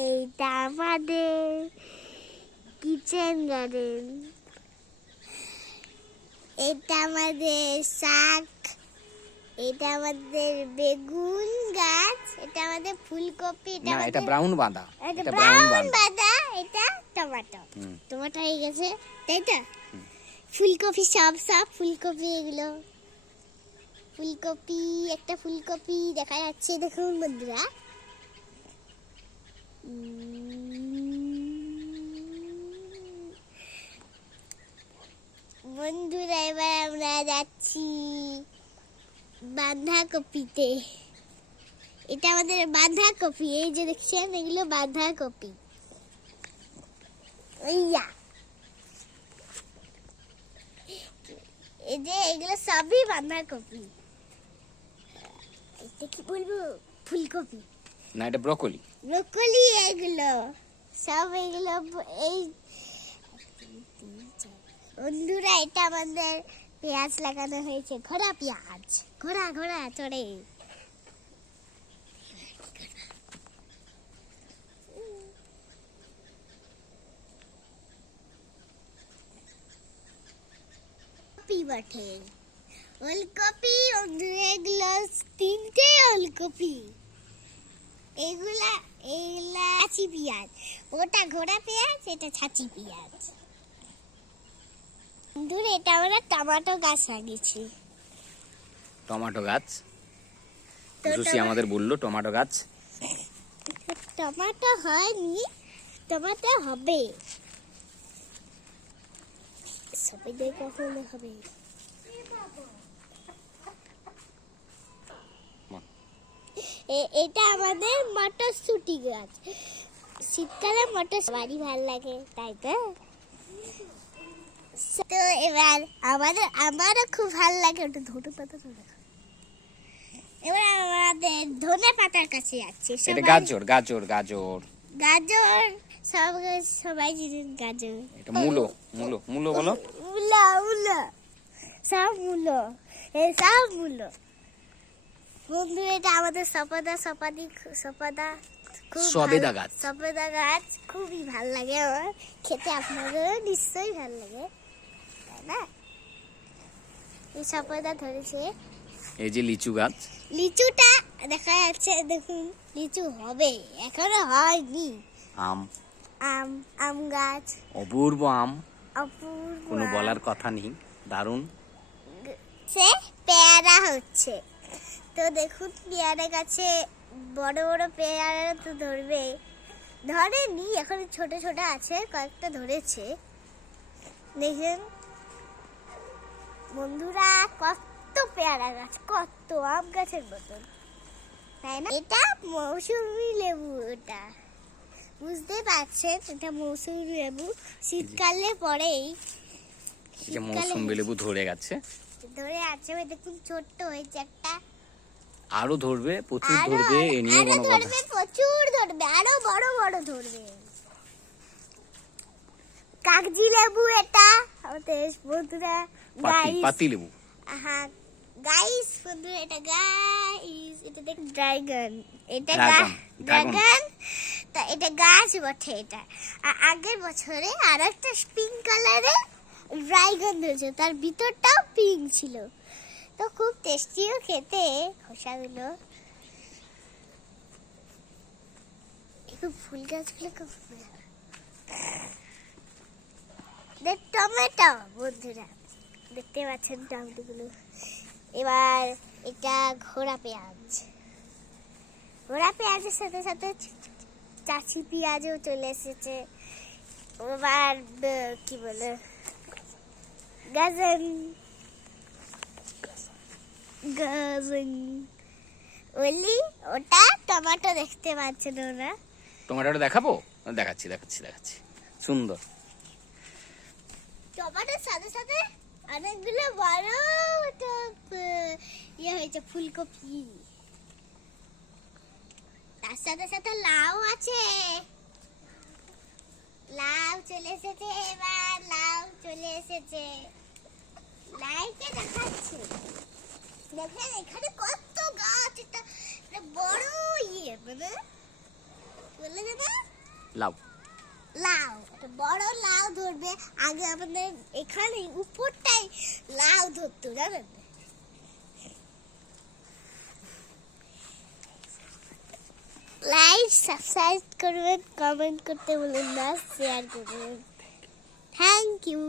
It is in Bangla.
এইটা আমাদের কিচেন গার্ডেন এটা আমাদের শাক এটা আমাদের বেগুন গাছ এটা আমাদের ফুলকপি এটা না এটা ব্রাউন বাঁধা। এটা ব্রাউন বাঁধা। এটা টমেটো টমেটো হয়ে গেছে তাই তো? ফুলকপি সব সব ফুলকপি এগুলো। ফুলকপি একটা ফুলকপি দেখা যাচ্ছে দেখুন বন্ধুরা উম, বন্ধুরা এবার আমরা যাচ্ছি বাঁধাকপিতে। এটা আমাদের বাঁধাকপি। এই যে দেখছেন এগুলো বাঁধাকপি। ইয়া। এই যে এগুলো সবই বাঁধাকপি। এটা কি বলব? ফুলকপি। না এটা ব্রকলি। ব্রোকলি এগুলো। সব এগুলো এই বন্ধুরা এটা আমাদের পেঁয়াজ লাগানো হয়েছে। ঘোড়া পেঁয়াজ ঘোড়া ঘোড়া চড়ে। বটে। ওলকপি এগুলো তিনটে ওলকপি এগুলা এগুলা, ছাচি পেঁয়াজ। ওটা ঘোড়া পেঁয়াজ, এটা ছাচি পেঁয়াজ। দূরে এটা আমরা টমেটো গাছ লাগিয়েছি। টমেটো গাছ? টমে- আমাদের বলল টমেটো গাছ? টমেটো হয়নি টমেটো হবে। সবাই কখনো হবে। এটা আমাদের মটরশুটি গাছ। শীতকালে মটর বাড়ি ভালো লাগে তাই তো? তো এবার আমাদের আমারও খুব ভালো লাগে ওটা ধনে পাতা এবার আমাদের ধনে পাতার কাছে যাচ্ছি। এটা গাজর গাজর গাজর। গাজর সব সবাই জিনিস গাজর। এটা মূলো মূলো মূলো বলো। মূলো মূলো সব মূলো এ সব মূলো। বন্ধু এটা আমাদের সপদা সপাদি সপদা সবেদা গাছ। সবেদা গাছ খুবই ভালো লাগে আমার। খেতে আপনাদেরও নিশ্চয়ই ভালো লাগে। না এই ধরেছে। এই যে লিচু গাছ। লিচুটা দেখা যাচ্ছে দেখুন লিচু হবে এখনও হয়নি। আম। আম আম গাছ। অপূর্ব আম। অপূর্ব কোনো বলার কথা নেই। দারুণ। সে পেয়ারা হচ্ছে। তো দেখুন পেয়ারা গাছে বড় বড় পেয়ারা তো ধরবে। ধরেনি এখন ছোট ছোট আছে কয়েকটা ধরেছে। দেখুন। বন্ধুরা কত পেয়ারা গাছ কত আম গাছের মতন। তাই না? এটা মৌসুমি লেবু এটা। বুঝতে পারছেন? এটা মৌসুমি লেবু। শীতকালে পরেই যে লেবু ধরে গেছে। ধরে আছে দেখুন ছোট্ট হয়েছে একটা। আরও ধরবে প্রচুর ধরবে এ নিয়ে কোনো কথা। ধরবে প্রচুর ধরবে আরও বড় বড় ধরবে। কাগজি লেবু এটা। আমাদের বন্ধুরা গাইস। পাতি লেবু। হ্যাঁ গাইস বন্ধুরা এটা গাইস এটা দেখ ড্রাগন। এটা। ড্রাগন তা এটা গাছ বটে এটা। আর আগের বছরে আর একটা পিঙ্ক কালারের ড্রাগন ধরেছে তার ভিতরটাও পিঙ্ক ছিল। তো খুব টেস্টিও খেতে খোসাগুলো। ফুল গাছগুলো খুব দেখ টমেটো, বন্ধুরা। দেখতে পাচ্ছেন টমেটোগুলো। এবার এটা ঘোড়া পেঁয়াজ। ঘোড়া পেঁয়াজের সাথে সাথে চাচি পেঁয়াজও চলে এসেছে। এবার কি বলে? গাজন। গাজন। ওলি ওটা টমেটো দেখতে পাচ্ছেন ওরা। টমেটোটা দেখাবো? দেখাচ্ছি দেখাচ্ছি দেখাচ্ছি। সুন্দর। টমেটোর সাথে সাথে অনেকগুলো বড় ইয়ে হয়েছে, ফুলকপি। তার সাথে সাথে লাউ আছে। লাউ চলে এসেছে এবার, লাউ চলে এসেছে। লাইকে দেখাচ্ছে। দেখেন, এখানে কত গাছ, এটা বড় ইয়ে মানে বলে না লাউ। লাউ বড় লাউ ধরবে। আগে আমাদের এখানে উপরটাই লাউ ধরতো, জানেন? লাইক সাবস্ক্রাইব করবেন কমেন্ট করতে বলুন না শেয়ার করবেন। Thank you